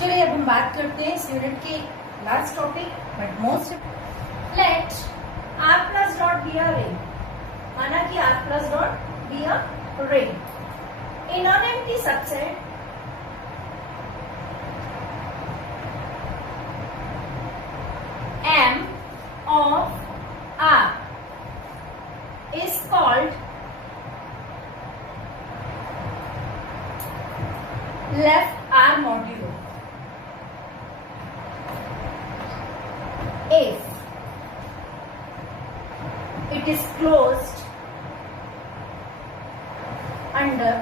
चलिए अब हम बात करते हैं इस यूनिट के last topic but most let r plus dot be a ring. माना कि r plus dot be a ring in non empty subset m of r is called left r modulo if it is closed under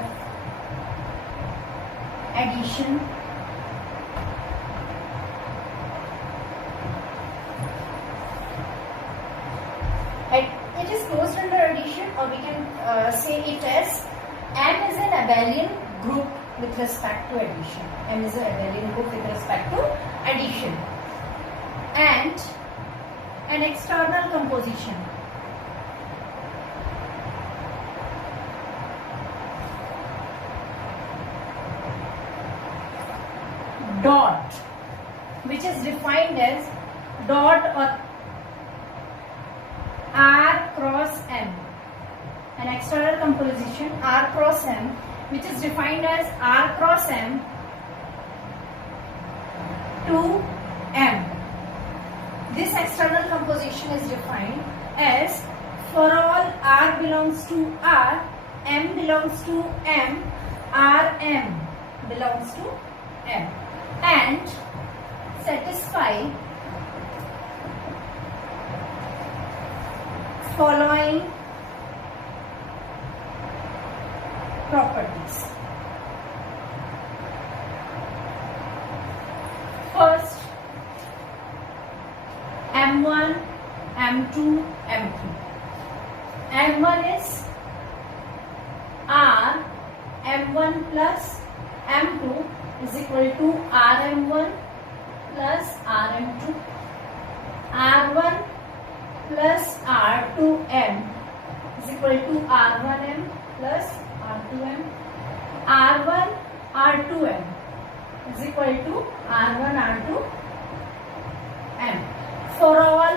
addition it is closed under addition, or we can say it as M is an abelian group with respect to addition. M is an abelian group with respect to addition, and an external composition dot, which is defined as dot or R cross M, an external composition R cross M, which is defined as R cross M to M. This external composition is defined as for all R belongs to R, M belongs to M, Rm belongs to M, and satisfy following properties. First, M1, M2, M3. M1 is R, M1 plus M2 is equal to Rm1 plus Rm2. R1 plus R2m is equal to R1m plus R2m. R1 R2m is equal to R1 R2m. For all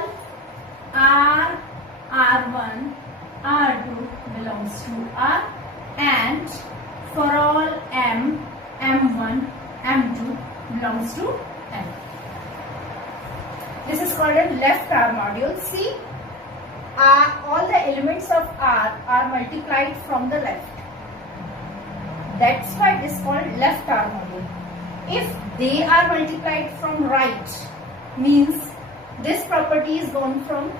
R, R1, R2 belongs to R, and for all M, M1, M2 belongs to M. This is called a left R module. See, all the elements of R are multiplied from the left. That's why it is called left R module. If they are multiplied from right, means this property is gone from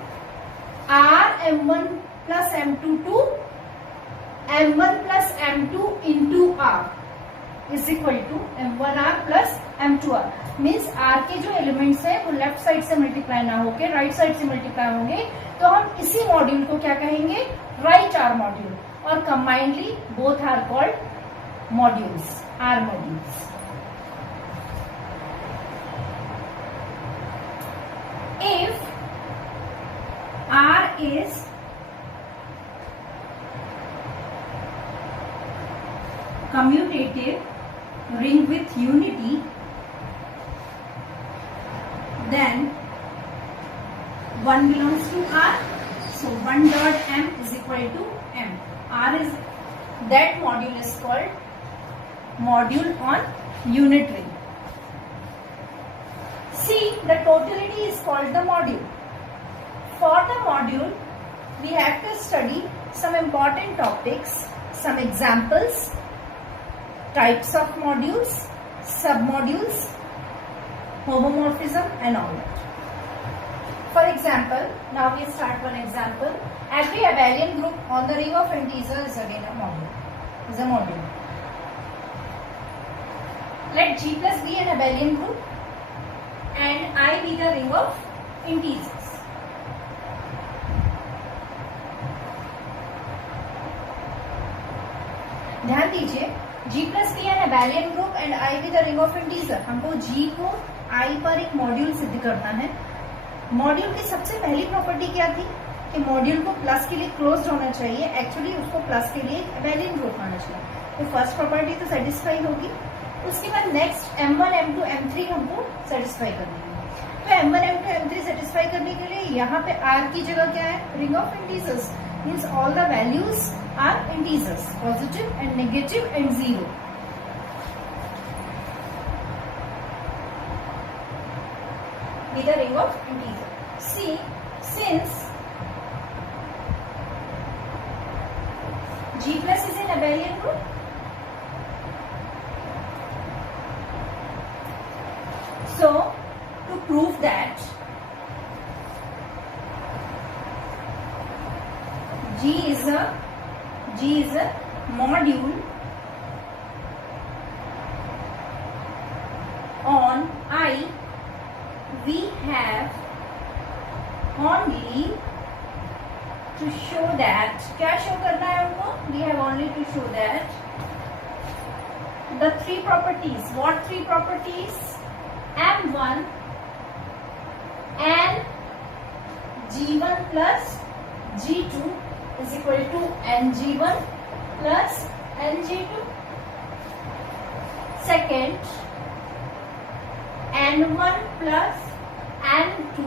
R M1 plus M2 to M1 plus M2 into R is equal to M1R plus M2R. Means R के जो elements है वो left side से multiply ना होके right side से multiply होंगे, तो हम इसी मॉड्यूल को क्या कहेंगे, राइट R मॉड्यूल, और combinedly both are called modules, R modules. If R is commutative ring with unity, then 1 belongs to R, so 1 dot M is equal to M. R is, that module is called module on unit ring. See, the totality is called the module. For the module, we have to study some important topics, some examples, types of modules, submodules, homomorphism and all that. For example, now we start one example. Every abelian group on the ring of integer is again a module. Let G plus be an abelian group and I be the ring of integers. ध्यान दीजिए, G plus B an abelian group and I be the ring of integer. हमको G को I पर एक module सिद्ध करना है. Module की सबसे पहली प्रॉपर्टी क्या थी कि मॉड्यूल को प्लस के लिए क्लोज्ड होना चाहिए. एक्चुअली उसको प्लस के लिए एक abelian ग्रुप आना चाहिए. तो फर्स्ट प्रॉपर्टी तो सेटिस्फाई होगी. उसके बाद नेक्स्ट m1 m2 m3 हमको सेटिस्फाई करनी है। तो m1 m2 m3 सेटिस्फाई करने के लिए यहाँ पे r की जगह क्या है, ring of integers, means all the values are integers, positive and negative and zero. Be the ring of integer. See, since G plus is an abelian group, so to prove that G is a module on I, we have only to show that, क्या show करना है उनको, we have only to show that the three properties, what three properties, m1 and g1 plus g2 is equal to ng1 plus ng2. Second, n1 plus n2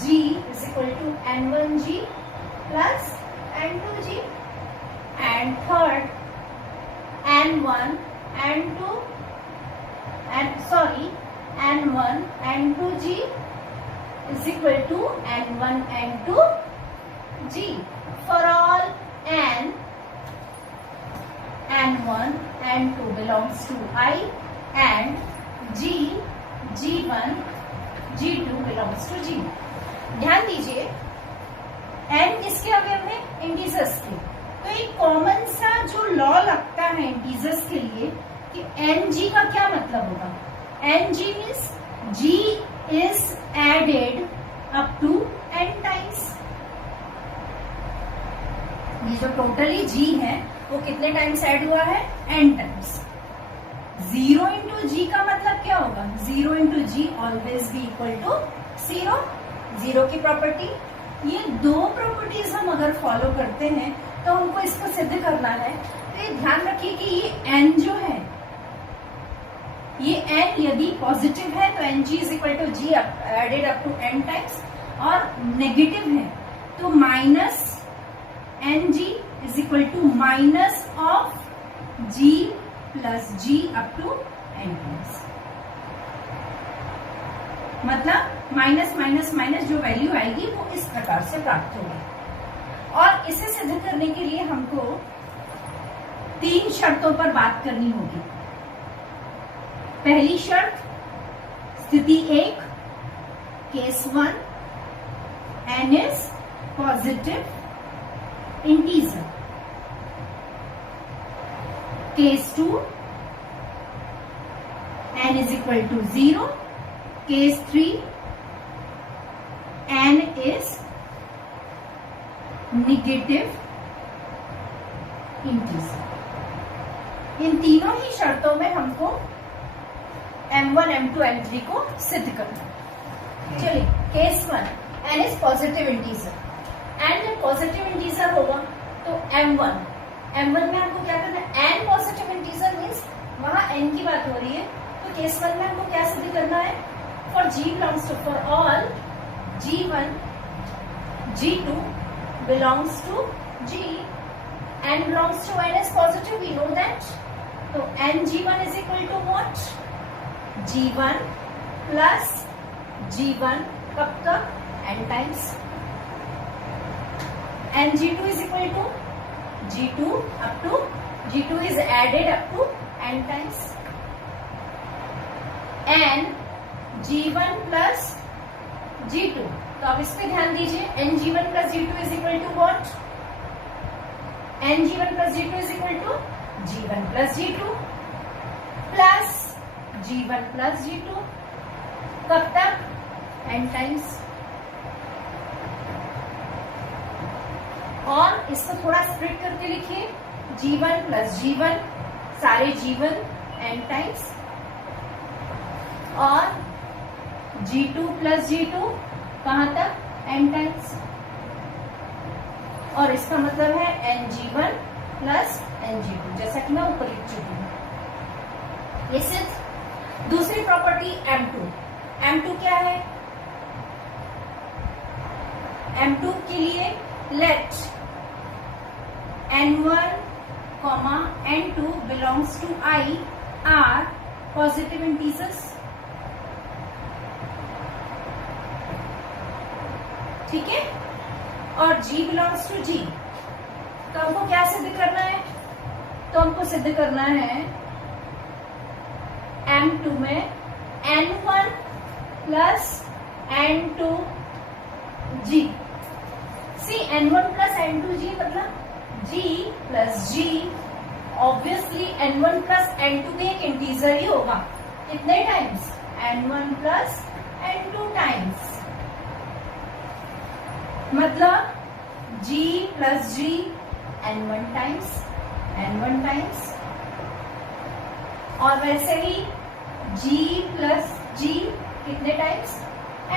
g is equal to n1g plus n2g. And third, n1 n2 n1 n2g is equal to n1 n2g for all n1 n2 belongs to I and g1 g2 belongs to g। ध्यान दीजिए n किसके अवयव है, integers के। तो एक common सा जो लॉ लगता है इंटीजर्स के लिए कि ng का क्या मतलब होगा, ng means g is added up to n times। ये जो टोटली g है वो कितने टाइम्स ऐड हुआ है, n टाइम्स। 0 इंटू जी का मतलब क्या होगा, 0 into g always be equal to 0, 0 की प्रॉपर्टी। ये दो प्रॉपर्टीज हम अगर फॉलो करते हैं तो हमको इसको सिद्ध करना है। तो ये ध्यान रखिए कि ये n जो है, ये n यदि पॉजिटिव है तो n g is equal to g added up to n times, और नेगेटिव है तो minus n g is equal to minus of g plus g up to n times. मतलब माइनस माइनस माइनस जो value आएगी वो इस प्रकार से प्राप्त होगी। और इसे सिद्ध करने के लिए हमको 3 शर्तों पर बात करनी होगी। पहली शर्त, स्थिति 1, case 1, n is positive integer. Case 2, n is equal to 0. Case 3, n is negative integer। इन तीनों ही शर्तों में हमको m1, m2, m3 को सिद्ध करना है। चलिए, case 1, n is positive integer. n जब पॉजिटिव इंटीजर होगा तो m1 में हमको क्या करना है, n पॉजिटिव इंटीजर मीन्स वहां n की बात हो रही है। तो केस 1 में हमको क्या सिद्ध करना है, for g belongs to, for all g1 g2 belongs to g, n belongs to n is positive, we know that. तो n g1 is equal to what, g1 plus g1 कब तक, n times. n g2 is equal to g2 up to, g2 is added up to n times, n g1 plus g2। तो अब इस पे ध्यान दीजिए, n g1 plus g2 is equal to what, n g1 plus g2 is equal to g1 plus g2 plus g1 plus g2 कब तक, n times. और इसको थोड़ा स्प्लिट करके लिखिए, g1 प्लस g1, सारे g1 n टाइम्स, और g2 plus g2 कहां तक, n टाइम्स। और इसका मतलब है n g1 plus n g2, जैसा कि मैं ऊपर लिख चुकी हूं। ये सिद्ध। दूसरी प्रॉपर्टी M2। M2 क्या है? M2 के लिए late N1, N2 belongs to I are positive integers। ठीक है, और G belongs to G। तो हमको क्या सिद्ध करना है? तो हमको सिद्ध करना है M2 में N1 प्लस N2 G। सी N1 प्लस N2 G मतलब G plus G। Obviously N1 plus N2 भी एक इंटीजर ही होगा। कितने times? N1 plus N2 times. मतलब G plus G N1 times, N1 times. और वैसे ही G प्लस G कितने times?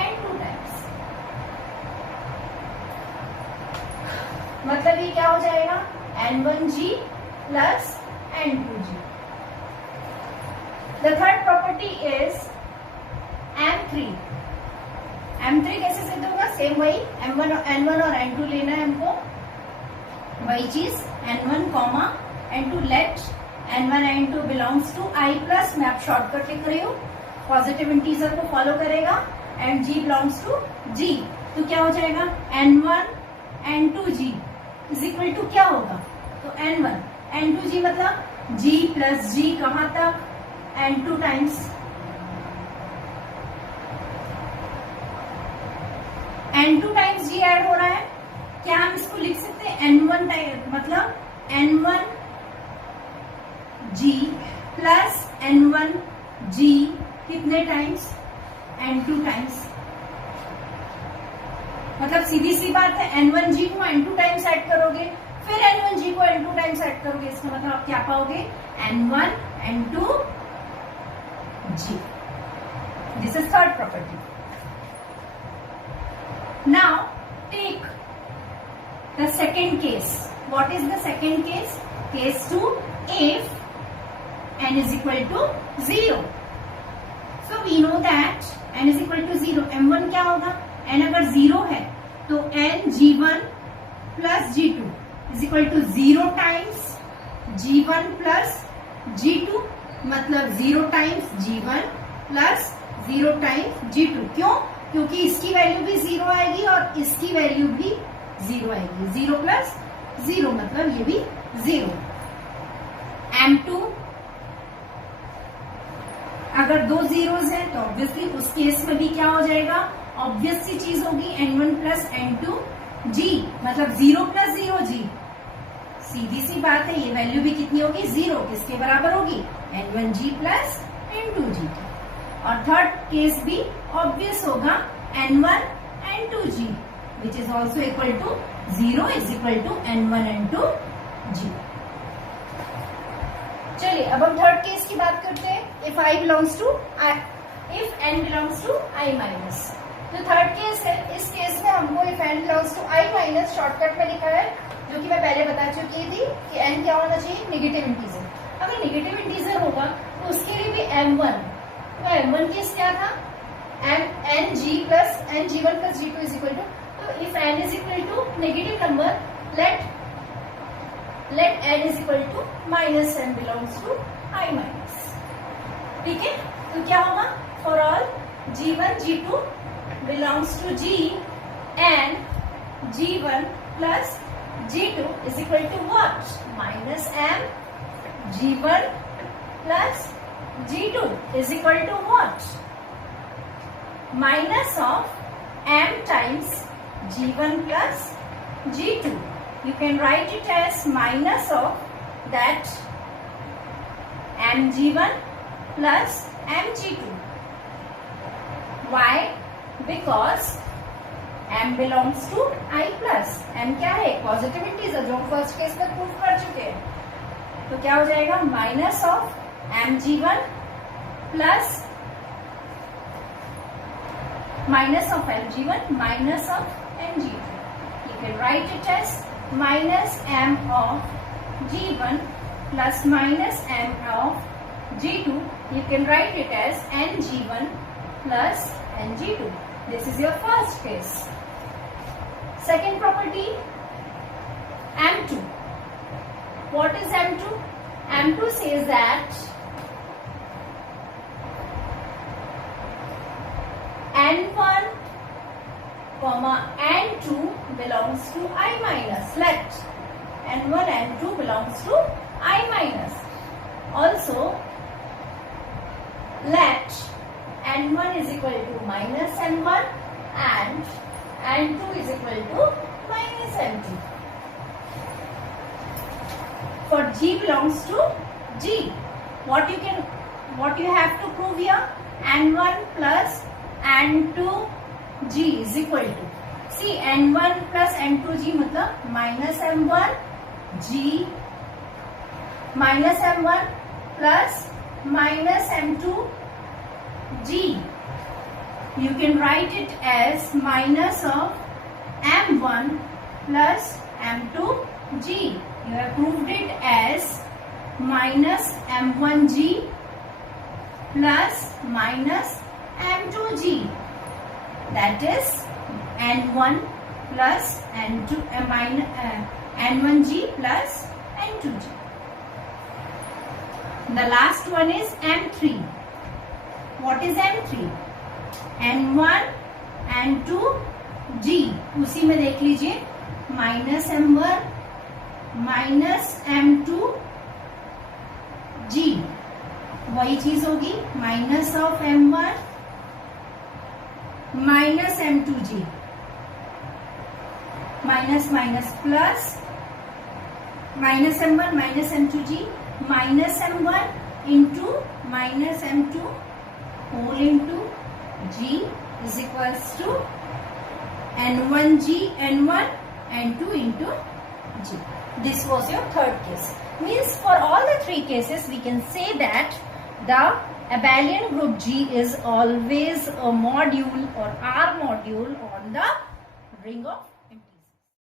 N2 times. मतलब ये क्या हो जाएगा? N1G plus N2G। The third property is M3। M3 कैसे सिद्ध होगा? सेम वही N1 और N2 लेना है हमको, वही चीज N1, N2 let N1 N2 belongs to I plus, मैं आप शॉर्टकट लिख रही हूँ, पॉजिटिव इंटीजर को फॉलो करेगा, and G belongs to G। तो क्या हो जाएगा? N1 N2G is equal to क्या होगा? तो N1 N2G मतलब G प्लस G कहां तक? N2 times. N2 times G add हो रहा है। क्या हम इसको लिख सकते हैं? N1 टाइम मतलब N1 G plus N1 G कितने टाइम्स? N2 times. मतलब सीधी सी बात है, N1G को N2 टाइम्स ऐड करोगे, फिर N1G को N2 टाइम्स ऐड करोगे, इसका मतलब आप क्या पाओगे? N1 N2 G। This is third property. Now take the second case. What is the second case? Case 2, if n is equal to 0। So we know that n is equal to 0। M1 क्या होगा? n अगर 0 है तो n G1 plus G2 is equal to 0 times G1 plus G2, मतलब 0 times G1 plus 0 times G2। क्यों? क्योंकि इसकी value भी 0 आएगी और इसकी वैल्यू भी 0 आएगी। 0 प्लस 0 मतलब ये भी 0। M2 अगर दो जीरोज हैं तो ऑब्वियसली उस केस में भी क्या हो जाएगा? ऑब्वियस सी चीज होगी N1 प्लस N2 G, मतलब 0 प्लस 0 G। सीधी सी बात है, ये वैल्यू भी कितनी होगी? 0। किसके बराबर होगी? N1G plus N2G। और थर्ड केस भी ऑब्वियस होगा N1 N2G which is also equal to 0 is equal to N1 N2G। चलिए अब हम थर्ड केस की बात करते हैं। If n belongs to I minus. तो थर्ड केस है, इस केस में हमको if n belongs to I minus shortcut में लिखा है, जो कि मैं पहले बता चुकी थी कि n क्या होना चाहिए? Negative integer. अगर नेगेटिव इंटीजर होगा तो उसके लिए भी M1। तो M1 केस क्या था? NG plus NG1 plus G2 is equal to, तो if n is equal to negative number let n is equal to minus n belongs to I minus. ठीक है, तो क्या होगा? For all G1 G2 belongs to G and G1 plus G2 is equal to what? Minus M G1 plus G2 is equal to what? Minus of M times G1 plus G2. You can write it as minus of that MG1 plus MG2. Why? Because M belongs to I plus। M क्या है? Positive integer, जो हम first case में prove कर चुके हैं। तो क्या हो जाएगा? Minus of Mg1 plus minus of Mg1 minus of Mg2। You can write it as minus M of G1 plus minus M of G2, you can write it as Ng1 plus Ng2. This is your first case. Second property, M2. What is M2? M2 says that N1 comma N2 belongs to I minus. Let N1 N2 belongs to I minus. Also, let N1 is equal to minus N1 and N2 is equal to minus N2. For G belongs to G. What you have to prove here? N1 plus N2 G is equal to. See, N1 plus N2 G मतलब minus M1 G minus M1 plus minus M2 G. You can write it as minus of M1 plus M2 G. You have proved it as minus M1G plus minus M2G. That is N1 plus N1G plus N2G. The last one is M3. What is M3? N1 N2 G. उसी में देख लीजिए minus M1 minus M2 G. वही चीज होगी minus of M1 minus M2G. Minus minus plus minus M1 minus M2G minus M1 into minus M2 whole into G is equals to N1G N1 N2 into G. This was your third case. Means for all the three cases we can say that the abelian group G is always a module or R module on the ring of